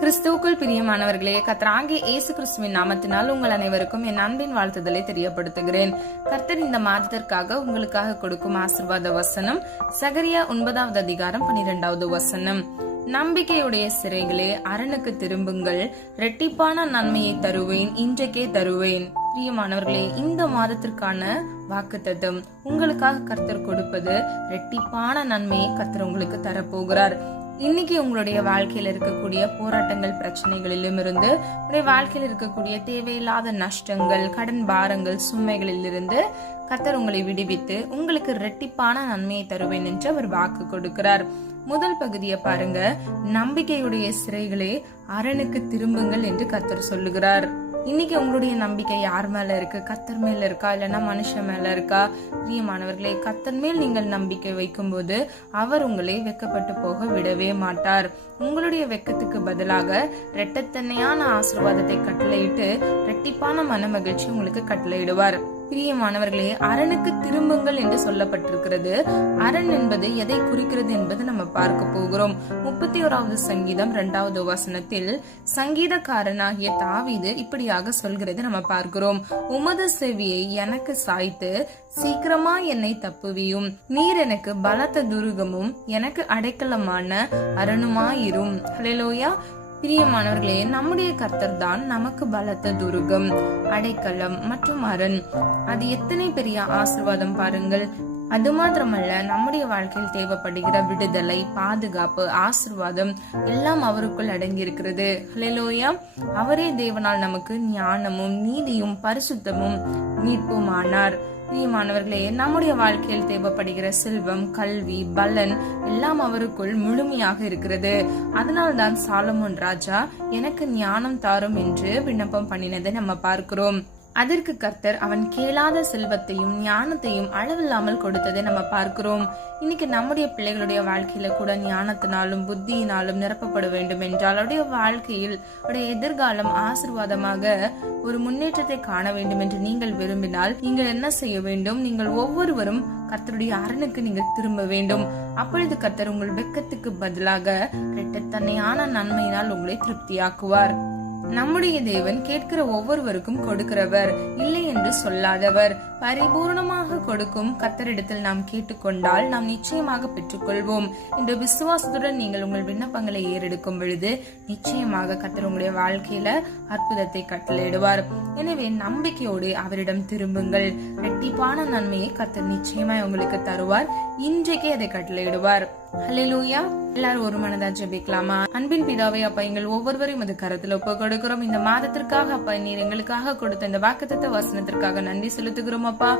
கிறிஸ்துவுக்குள் பிரியமானவர்களே, கர்த்தராகிய இயேசு கிறிஸ்துவின் நாமத்தினால் உங்கள் அனைவருக்கும் என் அன்பின் வாழ்த்துதலை தெரியப்படுத்துகிறேன். கர்த்தர் இந்த மாதத்திற்காக உங்களுக்காக கொடுக்கும் ஆசீர்வாத வசனம் சகரியா 9வது அதிகாரம் 12வது வசனம். நம்பிக்கையுடைய சிறைகளே, அரணுக்கு திரும்புங்கள், இரட்டிப்பான நன்மையை தருவேன், இன்றைக்கே தருவேன். பிரியமானவர்களே, இந்த மாதத்திற்கான வாக்குத்தத்தம் உங்களுக்காக கர்த்தர் கொடுப்பது இரட்டிப்பான நன்மையை கர்த்தர் உங்களுக்கு தரப்போகிறார். இன்னைக்கு உங்களுடைய வாழ்க்கையில இருக்கக்கூடிய போராட்டங்கள், பிரச்சனைகளிலும் இருந்து, உங்களுடைய வாழ்க்கையில் இருக்கக்கூடிய தேவையில்லாத நஷ்டங்கள், கடன் பாரங்கள், சுமைகளில் இருந்து கர்த்தர் உங்களை விடுவித்து உங்களுக்கு இரட்டிப்பான நன்மையை தருவேன் என்று அவர் வாக்கு கொடுக்கிறார். முதல் பகுதியை பாருங்க. நம்பிக்கையுடைய சிறைகளே, அரணுக்கு திரும்புங்கள் என்று கர்த்தர் சொல்லுகிறார். இன்னைக்கு உங்களுடைய நம்பிக்கை யார் மேல இருக்கு? கர்த்தர் மேல இருக்கா, இல்லைன்னா மனுஷன் மேல இருக்கா? பிரியமானவர்களே, கர்த்தர் மேல் நீங்கள் நம்பிக்கை வைக்கும் போது அவர் உங்களை வெக்கப்பட்டு போக விடவே மாட்டார். உங்களுடைய வெக்கத்துக்கு பதிலாக இரட்டத்தன்மையான ஆசீர்வாதத்தை கட்டளையிட்டு இரட்டிப்பான மன மகிழ்ச்சி உங்களுக்கு கட்டளையிடுவார். பிரியமானவர்களே, அரணுக்கு திரும்புங்கள் என்று சொல்லப்பட்டிருக்கிறது. அரண் என்பது எதை குறிக்கிறது என்பது நம்ம பார்க்க போகிறோம். 31வது சங்கீதம் 2வது வசனத்தில் சங்கீதக்காரனாகிய தாவீது இப்படியாக சொல்கிறது நம்ம பார்க்கிறோம். உமது செவியை எனக்கு சாய்த்து சீக்கிரமா என்னை தப்புவியும், நீர் எனக்கு பலத்த துருகமும் எனக்கு அடைக்கலமான அரணுமாயிரும். ஹல்லேலூயா. பிரியமானவர்களே, நம்முடைய கர்த்தர் தான் நமக்கு பலத்த துருகம், அடைக்கலம் மற்றும் அரண். அது எத்தனை பெரிய ஆசீர்வாதம் பாருங்கள். அது மாத்திரமல்ல, நம்முடைய வாழ்க்கையில் தேவைப்படுகிற விடுதலை, பாதுகாப்பு, ஆசீர்வாதம் எல்லாம் அவருக்குள் அடங்கி இருக்கிறது. ஹல்லேலூயா. அவரே தேவனால் நமக்கு ஞானமும் நீதியும் பரிசுத்தமும் மீட்புமானார். பிரியமானவர்களே, நம்முடைய வாழ்க்கையில் தேவைப்படுகிற செல்வம், கல்வி, பலன் எல்லாம் அவருக்குள் முழுமையாக இருக்கிறது. அதனால்தான் சாலமோன் ராஜா எனக்கு ஞானம் தாரும் என்று விண்ணப்பம் பண்ணினதை நம்ம பார்க்கிறோம். அதற்கு கர்த்தர் அவன் கேளாத செல்வத்தையும் ஞானத்தையும் அளவில்லாமல் கொடுத்ததை நம்ம பார்க்கிறோம். இன்னைக்கு நம்முடைய பிள்ளைகளுடைய வாழ்க்கையில கூட ஞானத்தினாலும் புத்தியினாலும் நிரப்பப்பட வேண்டும் என்றால், அவருடைய வாழ்க்கையில் அவருடைய எதிர்காலம் ஆசீர்வாதமாக ஒரு முன்னேற்றத்தை காண வேண்டும் என்று நீங்கள் விரும்பினால் நீங்கள் என்ன செய்ய வேண்டும்? நீங்கள் ஒவ்வொருவரும் கர்த்தருடைய அரணுக்கு நீங்கள் திரும்ப வேண்டும். அப்பொழுது கர்த்தர் உங்கள் வெக்கத்துக்கு பதிலாக இரட்டத்தன்மையான நன்மையினால் உங்களை திருப்தியாக்குவார். நம்முடைய தேவன் கேட்கிற ஒவ்வொருவருக்கும் கொடுக்கிறவர், இல்லை என்று சொல்லாதவர். பரிபூர்ணமாக கொடுக்கும் கர்த்தரிடத்தில் நாம் கேட்டுக்கொண்டால் நாம் நிச்சயமாக பெற்றுக்கொள்வோம். இந்த விசுவாசத்துடன் நீங்கள் உங்கள் விண்ணப்பங்களை ஏறெடுக்கும் பொழுது நிச்சயமாக கர்த்தர் உங்களுடைய வாழ்க்கையில அற்புதத்தை கட்டளையிடுவார். எனவே நம்பிக்கையோடு அவரிடம் திரும்புங்கள். இரட்டிப்பான நன்மையை கர்த்தர் நிச்சயமாய் உங்களுக்கு தருவார். இன்றைக்கே அதை கட்டளையிடுவார். ஹல்லேலூயா. எல்லாரும் ஒரு மனதா ஜெபிக்கலாமா? அன்பின் பிதாவே, அப்பா, எங்கள் ஒவ்வொருவரையும் அது கருத்துல ஒப்பு கொடுக்கிறோம். இந்த மாதத்திற்காக அப்பா, நீர் எங்களுக்காக கொடுத்த இந்த வாக்குத்தத்த வசனத்திற்காக நன்றி செலுத்துகிறோம். அப்பா,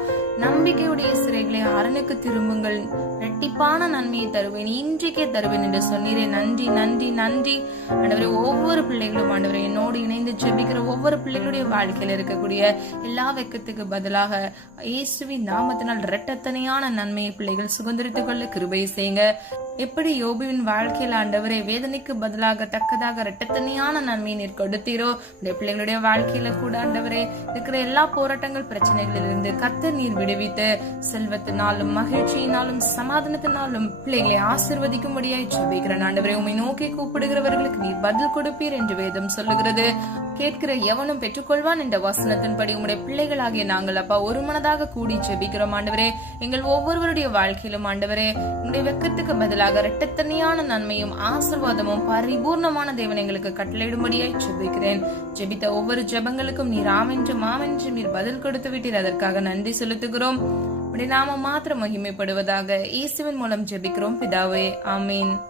நம்பிக்கையுடைய சிறைகளை அரணுக்கு திரும்புங்கள், இரட்டிப்பான நன்மையை தருவேன், இன்றைக்கே தருவேன் என்று சொன்னீரே. நன்றி நன்றி நன்றி ஆண்டவரே. ஒவ்வொரு பிள்ளைகளும் ஆண்டவரே, என்னோடு இணைந்து ஜெபிக்கிற ஒவ்வொரு பிள்ளைகளுடைய வாழ்க்கையில இருக்கக்கூடிய எல்லா வெக்கத்துக்கு பதிலாக இயேசுவின் நாமத்தினால் இரட்டத்தனையான நன்மையை பிள்ளைகள் சுதந்திரித்துக் கொள்ள கிருபை செய்யுங்க. எப்படி யோபுவின் வாழ்க்கையில் ஆண்டவரே வேதனைக்கு பதிலாக தக்கதாக இரட்டத்தனையான நன்மையை நீர் கொடுத்தீரோ, பிள்ளைகளுடைய வாழ்க்கையில கூட ஆண்டவரே இருக்கிற எல்லா போராட்டங்கள், பிரச்சனைகளிலிருந்து கர்த்தர் நீர் விடுவித்து செல்வத்தினாலும் மகிழ்ச்சியினாலும் சமாதானத்தினாலும் பிள்ளைகளை ஆசீர்வதிக்கும்படியாய் ஜெபிக்கிறேன். ஆண்டவரே, உம்மை நோக்கி கூப்பிடுகிறவர்களுக்கு நீர் பதில் கொடுப்பீர் என்று வேதம் சொல்லுகிறது. கேட்கிற எவனும் பெற்றுக்கொள்வான் என்ற வசனத்தின்படி உங்களுடைய பிள்ளைகளாகிய நாங்கள் அப்பா ஒரு மனதாக கூடி ஜெபிக்கிறோம். ஆண்டவரே, எங்கள் ஒவ்வொருவருடைய வாழ்க்கையிலும் ஆண்டவரே உங்களுடைய வெக்கத்துக்கு பதிலாக இரட்டத்தனையான நன்மையும் ஆசீர்வாதமும் பரிபூர்ணமான தேவன் எங்களுக்கு கட்டளையிடும்படியாய் ஜெபிக்கிறேன். ஜெபித்த ஒவ்வொரு ஜெபங்களுக்கும் நீர் ஆமென்றும் ஆமென்றும் நீர் பதில் கொடுத்து விட்டீர். அதற்காக நன்றி செலுத்துகிறோம். நாம மாத்திரம் மகிமைப்படுவதாக. இயேசுவின் மூலம் ஜெபிக்கிறோம் பிதாவே, ஆமீன்.